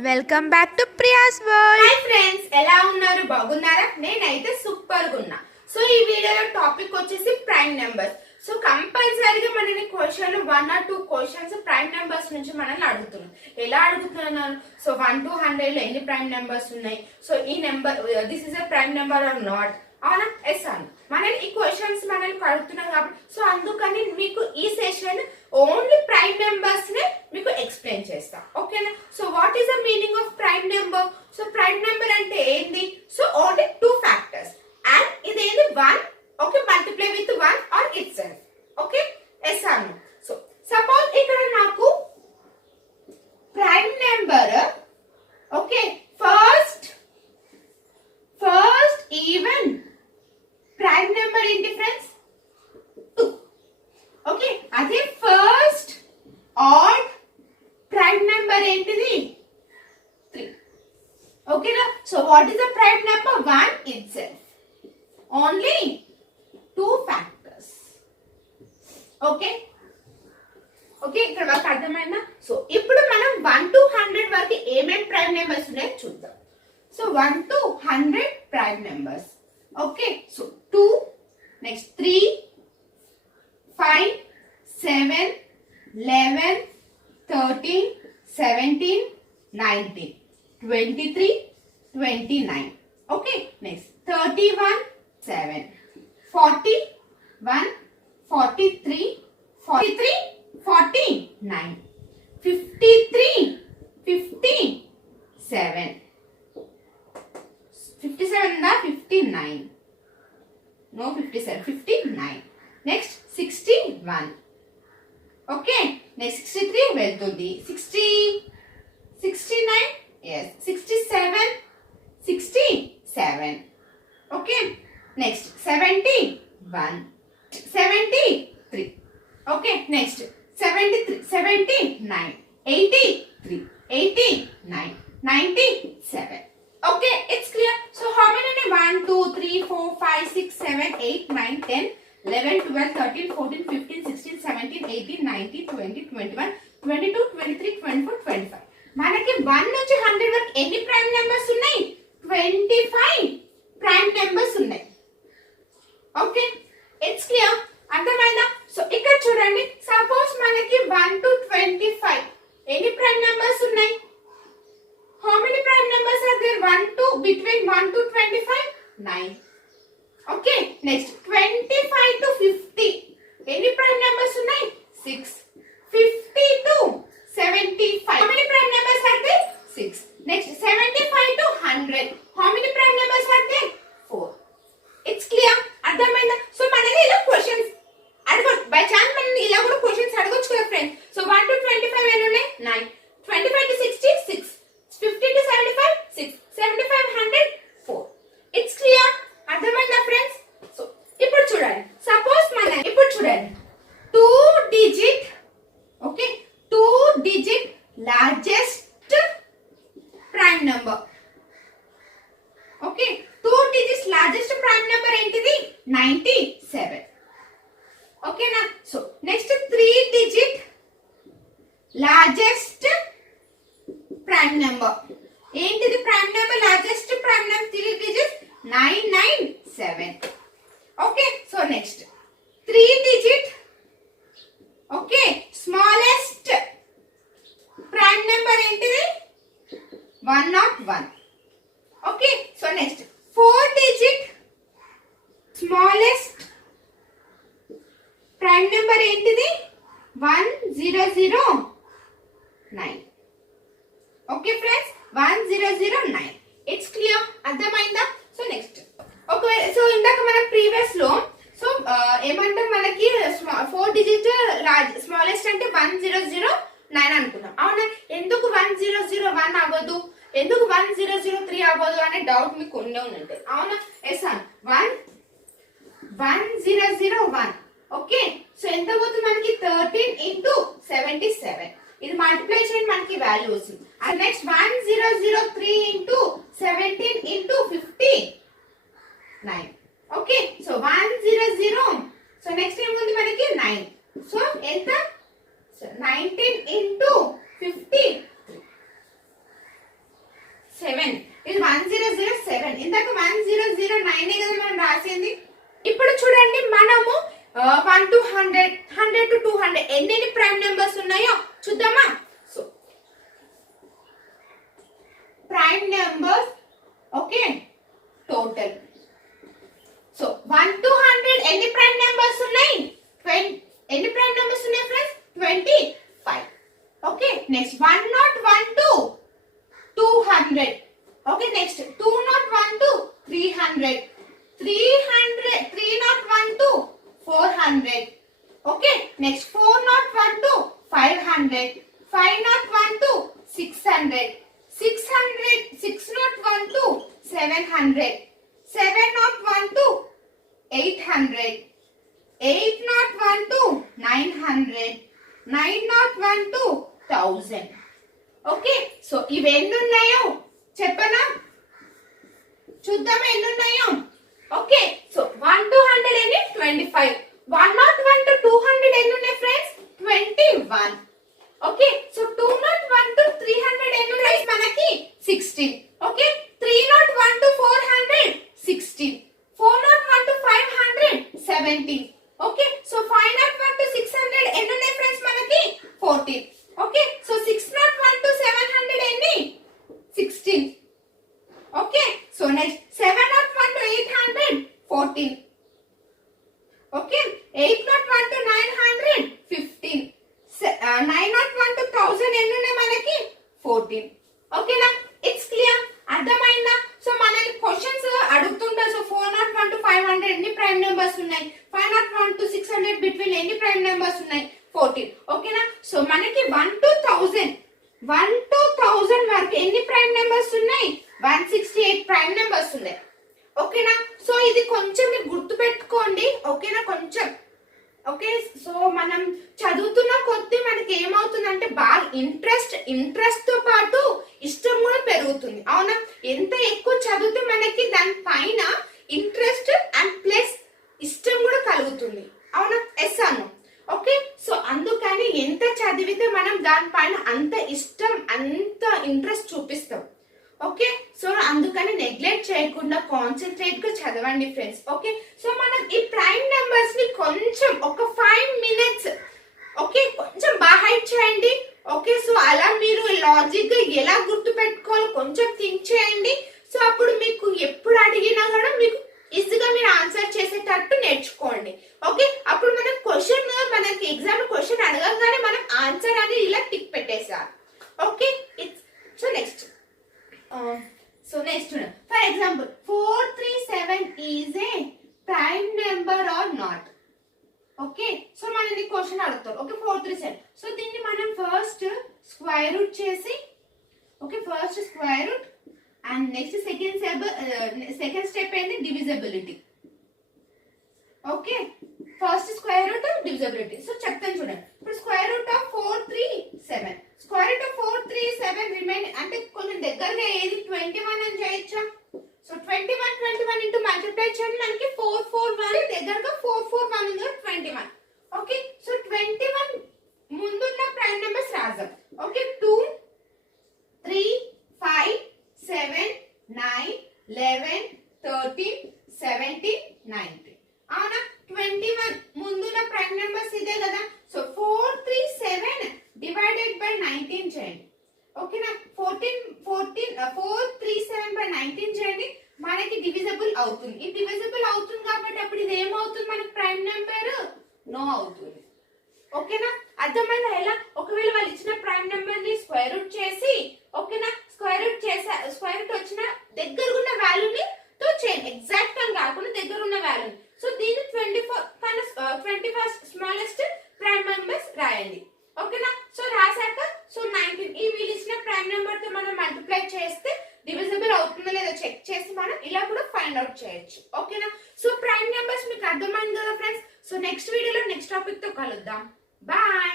Welcome back to Priya's world. Hi friends, ఎలా ఉన్నారు? బాగున్నారా? నేనైతే సూపర్ గా ఉన్నా. సో ఈ వీడియోలో టాపిక్ వచ్చేసి ప్రైమ్ నెంబర్స్. సో కంపల్సరీగా మనని question 1 or 2 questions prime numbers నుంచి మనల్ని అడుగుతున్నాను. ఎలా అడుగుతున్నాను? సో 1 to 100 లో ఎన్ని ప్రైమ్ నెంబర్స్ ఉన్నాయి? సో ఈ number this is a prime number or not? అవునా? ఎస్ అన్న. మనల్ని ఈ క్వశ్చన్స్ మనల్ని అడుగుతున్నాం కాబట్టి సో అందుకని మీకు ఈ సెషన్ ఓన్లీ ప్రైమ్ నెంబర్స్ నే మీకు ఎక్స్ప్లెయిన్ చేస్తా. ఓకేనా? So what is the meaning of prime number? So prime number అంటే ఏంటి? సో ఓన్లీ 2 ఫ్యాక్టర్స్ అండ్ ఇదేంటి 1. Okay, multiply with 1 or itself. Okay, yes or no? So suppose ఇక్కడ నాకు prime number okay first even prime number ఏంటి friends? 2. Okay, అదే first odd prime number ఏంటిది? 3. ఓకేనా? So what is the prime number? 1 itself. Only 2 factors. Okay okay, ఇక్కడ వరకు అర్థమైందా? So ఇప్పుడు మనం 1 to 100 వరకు ఏమేం ప్రైమ్ నెంబర్స్ ఉన్నాయో చూద్దాం. So 1 to 100 prime numbers. Okay, so 2, next 3, 5, 7, 11, 13, 17, 19, 23, 29. Okay, next 31, 7, 41, 43, 49, 53, 57. 57 ఉందా? 59. No, 57. 59. నెక్స్ట్ 61. ఓకే, నెక్స్ట్ 63 వెళ్తుంది. 69. yes, 67. 67. Okay, next 71. 73. Okay, next 73, 79, 83, 89, 97. Okay, it's clear. So how many? 1, 2, 3, 4, 5, 6, 7, 8, 9, 10, 11, 12, 13, 14, 15, 16, 17, 18, 19, 20, 21, 22, 23, 24, 25. మనకి 1 నుంచి 100 వరకు ఎన్ని ప్రైమ్ నెంబర్స్ ఉన్నాయి? 25 ప్రైమ్ నెంబర్స్ ఉన్నాయి. Okay, it's clear. అర్థమైందా? So ఇక్కడ చూడండి, సపోజ్ మనకి 1 to 25 ఎన్ని ప్రైమ్ నెంబర్స్ ఉన్నాయి? How many prime numbers are there? 1 to between 1 to 25? 9. Okay, next 25 to 50. Any prime numbers ఉన్నాయి? 6. 50 to 75. How many prime numbers are there? 6. Next 75 to 100. How many prime numbers are there? 4. It's clear? అర్థమైందా? So మనకి ఇలా questions అడగొచ్చు. By chance మనం ఇలా కూడా questions అడగొచ్చు కదా ఫ్రెండ్స్. సో 1 to 25 ఎన్ని ఉన్నాయి? 9. 25 to 60 6. 50 to 75 6. 75 100 4. It's clear. అర్థమైందా ఫ్రెండ్స్? సో ఇప్పుడు చూడండి, సపోజ్ ఇప్పుడు చూడండి 2 digit okay 2 digit largest prime number. Okay, 2 digits largest prime number ఏంటిది? 97. ఓకేనా? So next 3 digit largest prime number ఏంటిది? Prime number largest prime number 3 digits 997. Okay, so next 3 digit okay smallest prime number ఏంటిది? 101. Okay, so next 4 digit smallest prime number ఏంటిది? 1009. Okay friends, 1009. It's clear. అర్థమైందా? So next okay, so ఇందాక మనం previous లో so ఏమంటాం, మనకి 4 digit smallest అంటే 1009 అనుకున్నాం. అవునా? ఎందుకు 1001 అవ్వదు, ఎందుకు 1003 అవ్వదు అనే డౌట్ మీకు ఉండే ఉంటుంది. అవునా? As an 1001. ఓకే, సో ఎంత పోతుంది మనకి? 13 into 77. ఇది మల్టిప్లై చేయండి, మనకి వాల్యూ వస్తుంది. And next 1003 into 17 into 59. Okay, so 100. So next ఏముంది మనకి? 9. సో ఎంత? 19 into 53. ఎన్ని ప్రైమ్ నెంబర్స్ ఉన్నాయో చూద్దామా. So prime numbers okay total. So 1 to 100 ఎన్ని ప్రైమ్ నెంబర్స్ ఉన్నాయి? ఎన్ని ప్రైమ్ నెంబర్స్ ఉన్నాయి friends? 25. Okay next 1 not 1 to 200. Okay next 2 not 1 to 300. 3 not 1 to 400. Okay next 4 not 1 to 500. 5 not 1 to 600. 6 not 1 to 700. 7 not 1 to 800. 8 not 1 to 900. 9 not 1 to 1000. Okay so ఇవి ఎన్ని ఉన్నాయో చెప్పనా, చూద్దాం ఎన్ని ఉన్నాయో. ఓకే సో 1 to 100 ఎన్ని? 25. 1 not 1 to 200 ఎన్ని ఉన్నాయి friends? 21. Okay so 2 not 1 to 300 ఎన్ని ఉన్నాయి మనకి? 16. Okay 3 not 1 to 400 16. 4 not 1 to 500 17. Okay so 5 not 1 to 600 ఎన్ని ఉన్నాయి ఫ్రెండ్స్ మనకి? 14. ఓకే సో 6 not 1 to 700 ఎన్ని? 16. Okay so next 7 not 1 to 800 14. Okay 8 not 1 to 900 15. 9 not 1 to 1000 ఎన్ని ఉన్నాయి మనకి? 14. ఓకేనా? ఇట్స్ క్లియర్, అర్థమైందా? సో మనకి క్వశ్చన్స్ అడుగుతుంటా. సో 4 not 1 to 500 ఎన్ని ప్రైమ్ నెంబర్స్ ఉన్నాయి? 5 not 1 to 600 బిట్వీన్ ఎన్ని ప్రైమ్ నెంబర్స్ ఉన్నాయి? 14. ఓకేనా? సో మనకి 1 to 1000 వరకు ఎన్ని ప్రైమ్ నెంబర్స్ ఉన్నాయి? 168 ప్రైమ్ నెంబర్స్ ఉన్నాయి. ఓకేనా? సో ఇది కొంచెం మీరు గుర్తు పెట్టుకోండి. ఓకేనా? కొంచెం ఓకే. సో మనం చదువుతున్న కొద్దీ మనకి ఏమవుతుందంటే బాగా ఇంట్రెస్ట్ తో పాటు ఇష్టం కూడా పెరుగుతుంది. అవునా? ఎంత ఎక్కువ చదివితే మనకి దాని పైన ఇంట్రెస్ట్ అండ్ ప్లస్ ఇష్టం కూడా కలుగుతుంది. అవునా? ఎస్ అను. ఓకే సో అందుకని ఎంత చదివితే మనం దానిపైన అంత ఇష్టం అంత ఇంట్రెస్ట్ చూపిస్తాం. ఓకే సో అందుకని నెగ్లెక్ట్ చేయకుండా కాన్సన్ట్రేట్ గా చదవండి ఫ్రెండ్స్. ఓకే సో మనం ఈ ప్రైమ్ నెంబర్స్ ని కొంచెం ఒక 5 minutes ఓకే కొంచెం బాగా హైట్ చేయండి. ఓకే సో అలా మీరు లాజిక్ గా ఎలా గుర్తు పెట్టుకోవాలో కొంచెం థింక్ చేయండి. సో అప్పుడు మీకు ఎప్పుడు అడిగినా కూడా మీకు ఈజీగా మీరు ఆన్సర్ చేసేటట్టు నేర్చుకోండి. ఓకే అప్పుడు మనం మనకి ఎగ్జామ్ క్వశ్చన్ అడగగానే మనం ఆన్సర్ అని ఇలా టిక్ పెట్టేసారు. Okay so next for example 437 is a prime number or not. Okay so మనని క్వశ్చన్ అడుగుతారు. ఓకే 437 సో దీన్ని మనం ఫస్ట్ స్క్వేర్ రూట్ చేసి okay first square root and next second step ఏంటి? Divisibility. Okay first square root divisibility. So చెప్తాను చూడండి. ఇప్పుడు square root of 437 square root of 437 remain అంటే కొంచెం దగ్గరగా ఏది 21 అని చేయొచ్చా? సో 21 ఇంటూ మల్టిప్లై చేయండి మనకి 441 దగ్గరగా 441 ఉంది 21. ఓకే సో 21 ముందున్న ప్రైమ్ నెంబర్స్ రాద్దాం. ఓకే 2 3 5 7 9 11 13 17 19. అవునా? 21 ముందున్న ప్రైమ్ నెంబర్స్ ఇదే కదా. సో 437 డివైడెడ్ బై 19 చేయండి. ఓకేనా? 437 బై 19 చేయండి మనకి డివిజిబుల్ అవుతుంది. ఇది డివిజిబుల్ అవుతుంది కాబట్టి అప్పుడు ఇది ఏమవుతుంది మనకి? ప్రైమ్ నెంబర్ నో అవుతుంది. ఓకేనా? అర్థమైందా? ఎలా ఒకవేళ వాళ్ళు ఇచ్చిన ప్రైమ్ నెంబర్ ని స్క్వేర్ రూట్ చేసి ఓకేనా స్క్వేర్ రూట్ వచ్చిన దగ్గర ఉన్న వాల్యూని తో చేయండి. ఎగ్జాక్ట్ అని కాకుండా దగ్గర ఉన్న వాల్యూని. సో దీన్ని 21 స్మాలెస్ట్ ప్రైమ్ నెంబర్స్ రాయండి. ఓకేనా? సో రాసాక సో 19 ఈ వీళ్ళు ఇచ్చిన ప్రైమ్ నెంబర్ తో మనం మల్టిప్లై చేస్తే డివిజిబుల్ అవుతుందో లేదో చెక్ చేసి మనం ఇలా కూడా ఫైండ్ అవుట్ చేయొచ్చు. ఓకేనా? సో ప్రైమ్ నెంబర్స్ మీకు అర్థమైంది కదా ఫ్రెండ్స్. సో నెక్స్ట్ వీడియోలో నెక్స్ట్ టాపిక్ తో కలుద్దాం. బాయ్.